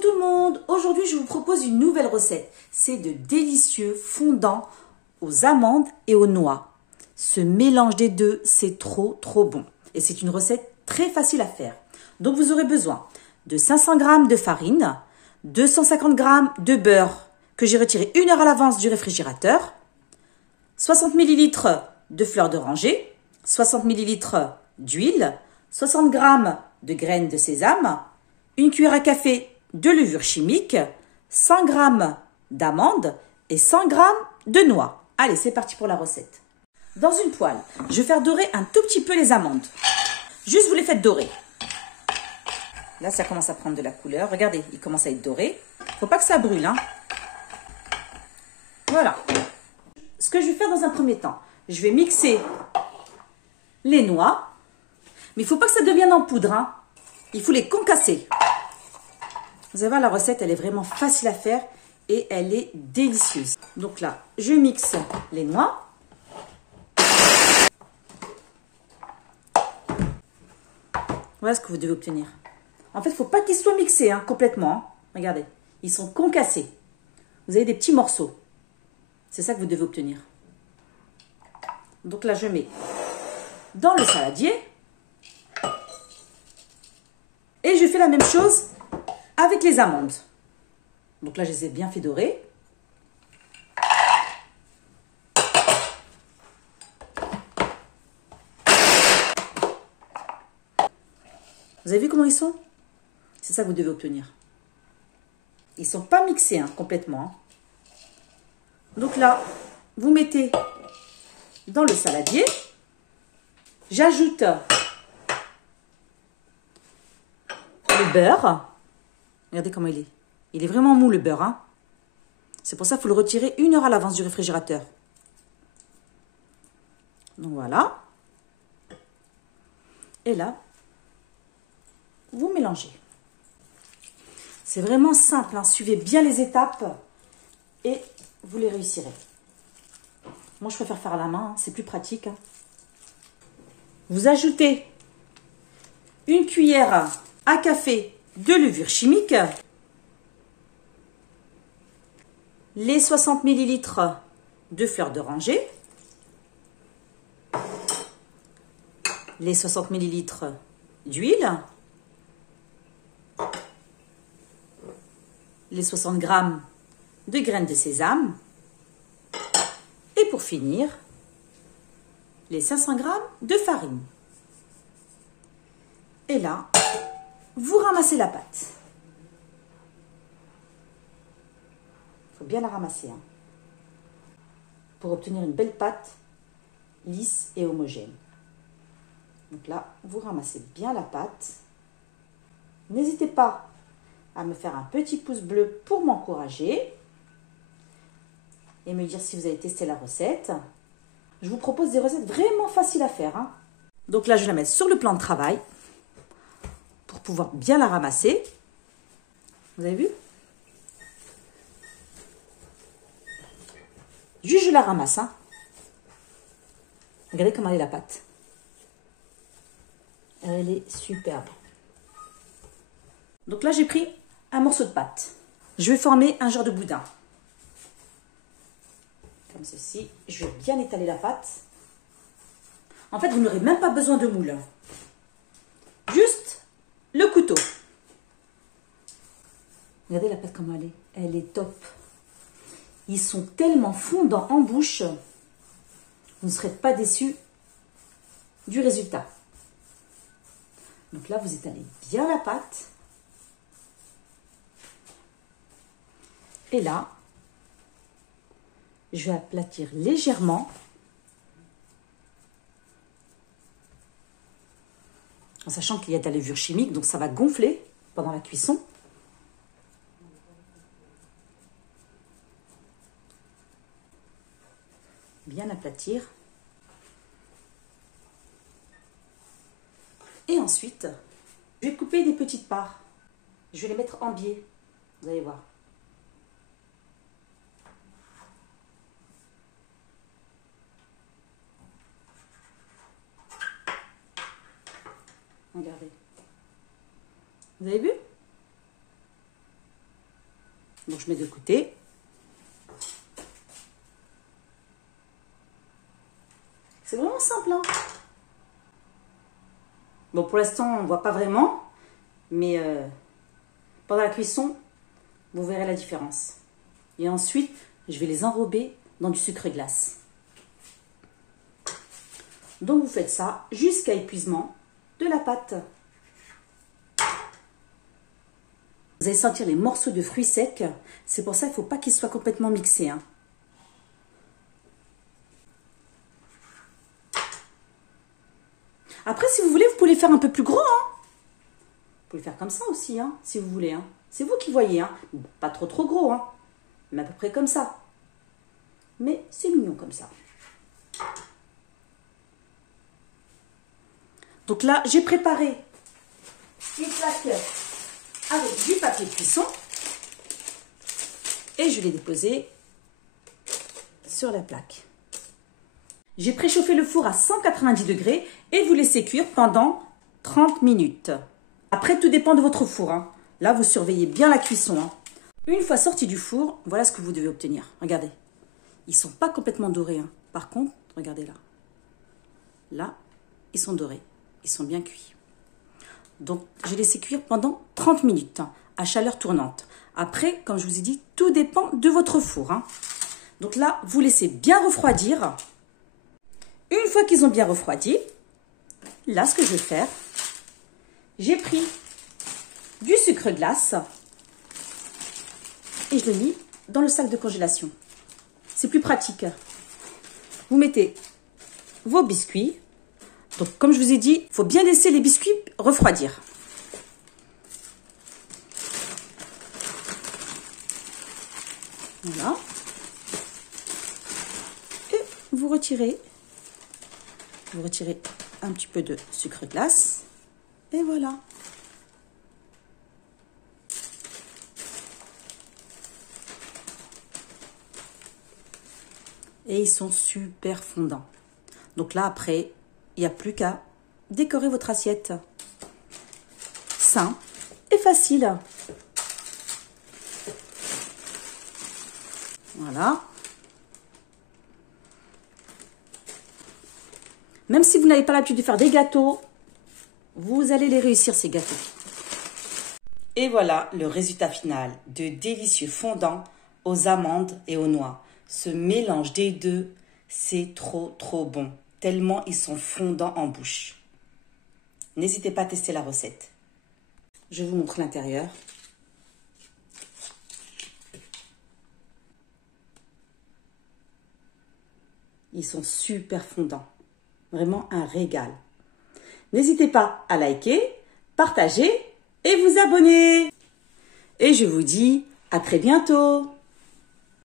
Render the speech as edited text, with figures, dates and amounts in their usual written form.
Coucou tout le monde, aujourd'hui je vous propose une nouvelle recette. C'est de délicieux fondants aux amandes et aux noix. Ce mélange des deux, c'est trop bon. Et c'est une recette très facile à faire. Donc vous aurez besoin de 500 g de farine, 250 g de beurre que j'ai retiré 1 heure à l'avance du réfrigérateur, 60 ml de fleurs d'oranger, 60 ml d'huile, 60 g de graines de sésame, une cuillère à café de levure chimique, 100 g d'amandes et 100 g de noix. Allez, c'est parti pour la recette. Dans une poêle, je vais faire dorer un tout petit peu les amandes. Juste vous les faites dorer. Là, ça commence à prendre de la couleur. Regardez, il commence à être doré. Faut pas que ça brûle, hein. Voilà. Ce que je vais faire dans un premier temps, je vais mixer les noix. Mais il ne faut pas que ça devienne en poudre, hein. Il faut les concasser. Vous allez voir, la recette, elle est vraiment facile à faire et elle est délicieuse. Donc là, je mixe les noix. Voilà ce que vous devez obtenir. En fait, il ne faut pas qu'ils soient mixés complètement. Hein. Regardez, ils sont concassés. Vous avez des petits morceaux. C'est ça que vous devez obtenir. Donc là, je mets dans le saladier. Et je fais la même chose avec les amandes. Donc là, je les ai bien fait dorer. Vous avez vu comment ils sont? C'est ça que vous devez obtenir. Ils ne sont pas mixés complètement. Hein. Donc là, vous mettez dans le saladier. J'ajoute le beurre. Regardez comment il est. Il est vraiment mou le beurre. Hein. C'est pour ça qu'il faut le retirer 1 heure à l'avance du réfrigérateur. Donc voilà. Et là, vous mélangez. C'est vraiment simple. Hein. Suivez bien les étapes et vous les réussirez. Moi, je préfère faire à la main. Hein. C'est plus pratique. Hein. Vous ajoutez une cuillère à café de levure chimique, les 60 ml de fleurs d'oranger, les 60 ml d'huile, les 60 g de graines de sésame et pour finir, les 500 g de farine. Et là, vous ramassez la pâte. Il faut bien la ramasser pour obtenir une belle pâte lisse et homogène. Donc là, vous ramassez bien la pâte. N'hésitez pas à me faire un petit pouce bleu pour m'encourager et me dire si vous avez testé la recette. Je vous propose des recettes vraiment faciles à faire. Hein. Donc là, je vais la mettre sur le plan de travail pour pouvoir bien la ramasser. Vous avez vu? Juste, je la ramasse. Hein. Regardez comment elle est la pâte. Elle est superbe. Donc là, j'ai pris un morceau de pâte. Je vais former un genre de boudin. Comme ceci. Je vais bien étaler la pâte. En fait, vous n'aurez même pas besoin de moule. Juste le couteau. Regardez la pâte comment elle est. Elle est top. Ils sont tellement fondants en bouche. Vous ne serez pas déçus du résultat. Donc là, vous étalez bien la pâte. Et là, je vais aplatir légèrement. En sachant qu'il y a de la levure chimique, donc ça va gonfler pendant la cuisson. Bien aplatir. Et ensuite, je vais couper des petites parts. Je vais les mettre en biais. Vous allez voir. Regardez. Vous avez vu? Donc, je mets de côté. C'est vraiment simple, hein. Bon, pour l'instant, on ne voit pas vraiment. Mais pendant la cuisson, vous verrez la différence. Et ensuite, je vais les enrober dans du sucre glace. Donc, vous faites ça jusqu'à épuisement de la pâte. Vous allez sentir les morceaux de fruits secs. C'est pour ça qu'il ne faut pas qu'ils soient complètement mixés, hein. Après, si vous voulez, vous pouvez les faire un peu plus gros, hein. Vous pouvez le faire comme ça aussi, hein, si vous voulez, hein. C'est vous qui voyez, hein. Pas trop gros, hein. Mais à peu près comme ça. Mais c'est mignon comme ça. Donc là, j'ai préparé une plaque avec du papier de cuisson. Et je l'ai déposé sur la plaque. J'ai préchauffé le four à 190 degrés et vous laissez cuire pendant 30 minutes. Après, tout dépend de votre four, hein. Là, vous surveillez bien la cuisson, hein. Une fois sorti du four, voilà ce que vous devez obtenir. Regardez. Ils ne sont pas complètement dorés, hein. Par contre, regardez là. Là, ils sont dorés. Ils sont bien cuits. Donc, j'ai laissé cuire pendant 30 minutes, hein, à chaleur tournante. Après, comme je vous ai dit, tout dépend de votre four, hein. Donc là, vous laissez bien refroidir. Une fois qu'ils ont bien refroidi, là, ce que je vais faire, j'ai pris du sucre glace et je l'ai mis dans le sac de congélation. C'est plus pratique. Vous mettez vos biscuits. Donc, comme je vous ai dit, il faut bien laisser les biscuits refroidir. Voilà. Et vous retirez un petit peu de sucre glace. Et voilà. Et ils sont super fondants. Donc là, après, il n'y a plus qu'à décorer votre assiette. Simple et facile. Voilà. Même si vous n'avez pas l'habitude de faire des gâteaux, vous allez les réussir, ces gâteaux. Et voilà le résultat final de délicieux fondants aux amandes et aux noix. Ce mélange des deux, c'est trop bon. Tellement ils sont fondants en bouche. N'hésitez pas à tester la recette. Je vous montre l'intérieur. Ils sont super fondants. Vraiment un régal. N'hésitez pas à liker, partager et vous abonner. Et je vous dis à très bientôt.